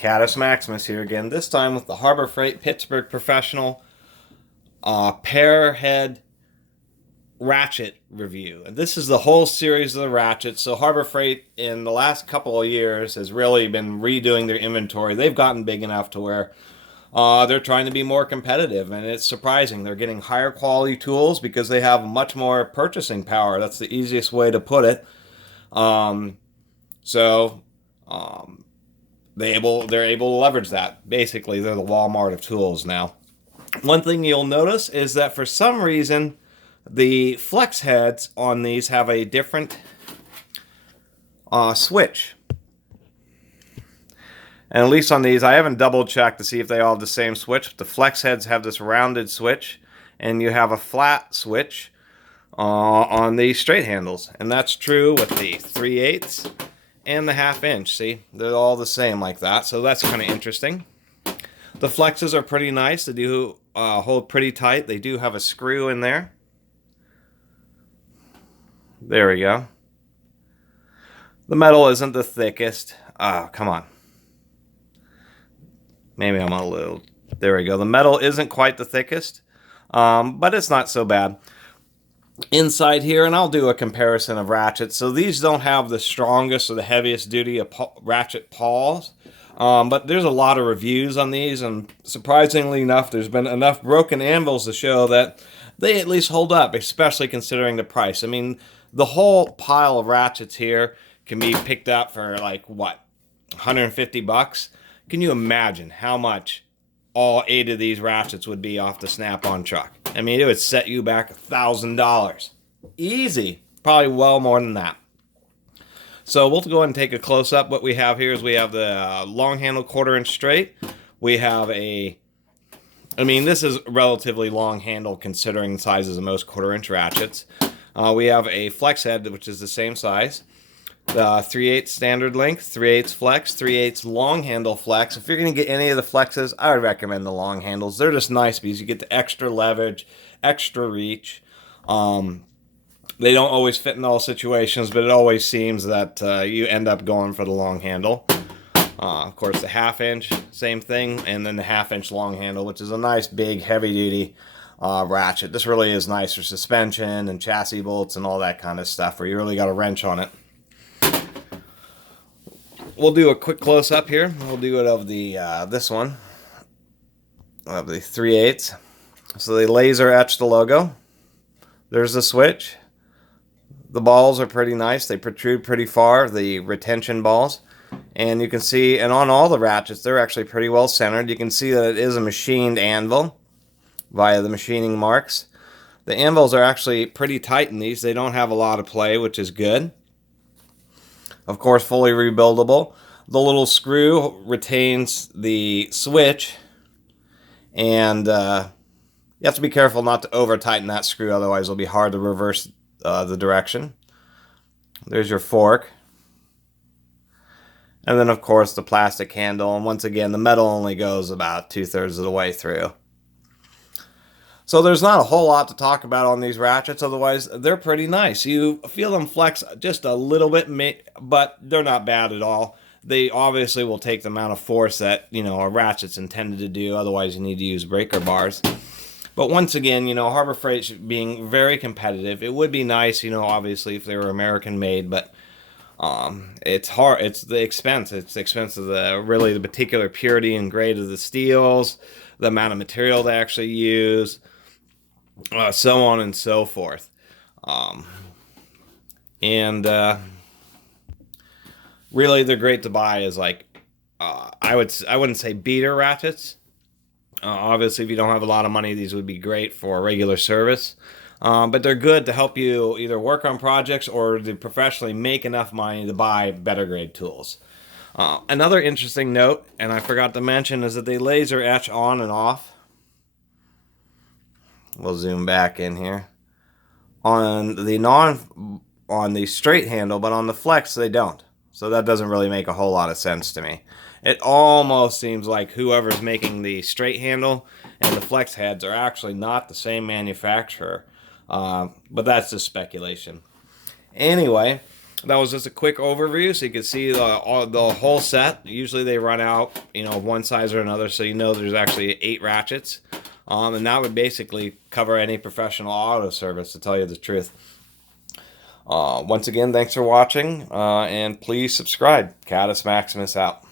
Caddis Maximus here again, this time with the Harbor Freight Pittsburgh Professional Pear head ratchet review. And this is the whole series of the ratchets. So Harbor Freight in the last couple of years has really been redoing their inventory. They've gotten big enough to where they're trying to be more competitive, and it's surprising. They're getting higher quality tools because they have much more purchasing power. That's the easiest way to put it. So they're able to leverage that. Basically, they're the Walmart of tools now. One thing you'll notice is that for some reason, the flex heads on these have a different switch. And at least on these, I haven't double checked to see if they all have the same switch, but the flex heads have this rounded switch, and you have a flat switch on the straight handles. And that's true with the 3/8 and the 1/2 inch. See, they're all the same like that, so that's kind of interesting. The flexes are pretty nice. They do hold pretty tight. They do have a screw in there. There we go. The metal isn't the thickest. Oh, come on. Maybe I'm a little... There we go. The metal isn't quite the thickest, but it's not so bad. Inside here, and I'll do a comparison of ratchets. So these don't have the strongest or the heaviest duty ratchet pawls, but there's a lot of reviews on these, and surprisingly enough, there's been enough broken anvils to show that they at least hold up, especially considering the price. I mean, the whole pile of ratchets here can be picked up for like, what, 150 bucks? Can you imagine how much all 8 of these ratchets would be off the Snap-on truck? I mean, it would set you back $1,000. Easy. Probably well more than that. So we'll go ahead and take a close-up. What we have here is we have the long handle 1/4 inch straight. We have a... I mean, this is relatively long handle considering the sizes of most 1/4 inch ratchets. We have a flex head, which is the same size. The 3/8 standard length, 3/8 flex, 3/8 long handle flex. If you're going to get any of the flexes, I would recommend the long handles. They're just nice because you get the extra leverage, extra reach. They don't always fit in all situations, but it always seems that you end up going for the long handle. Of course, the 1/2 inch, same thing, and then the 1/2 inch long handle, which is a nice, big, heavy-duty ratchet. This really is nice for suspension and chassis bolts and all that kind of stuff, where you really got a wrench on it. We'll do a quick close-up here. We'll do it of the this one, of the 3/8. So they laser etch the logo. There's the switch. The balls are pretty nice. They protrude pretty far, the retention balls. And you can see, and on all the ratchets, they're actually pretty well centered. You can see that it is a machined anvil via the machining marks. The anvils are actually pretty tight in these. They don't have a lot of play, which is good. Of course, fully rebuildable. The little screw retains the switch, and you have to be careful not to over tighten that screw, otherwise it'll be hard to reverse the direction. There's your fork. And then, of course, the plastic handle. And once again, the metal only goes about 2/3 of the way through. So there's not a whole lot to talk about on these ratchets. Otherwise, they're pretty nice. You feel them flex just a little bit, but they're not bad at all. They obviously will take the amount of force that, you know, a ratchet's intended to do. Otherwise, you need to use breaker bars. But once again, you know, Harbor Freight being very competitive. It would be nice, you know, obviously, if they were American-made, but it's hard. It's the expense. It's the expense of the particular purity and grade of the steels, the amount of material they actually use, so on and so forth. Really, they're great to buy as like I wouldn't say beater ratchets. Obviously, if you don't have a lot of money, these would be great for regular service. But they're good to help you either work on projects or to professionally make enough money to buy better grade tools. Another interesting note, and I forgot to mention, is that they laser etch on and off. We'll zoom back in here. On the straight handle, but on the flex they don't. So that doesn't really make a whole lot of sense to me. It almost seems like whoever's making the straight handle and the flex heads are actually not the same manufacturer. But that's just speculation. Anyway, that was just a quick overview so you can see the whole set. Usually they run out, of one size or another, so there's actually 8 ratchets. And that would basically cover any professional auto service, to tell you the truth. Once again, thanks for watching, and please subscribe. Catus Maximus out.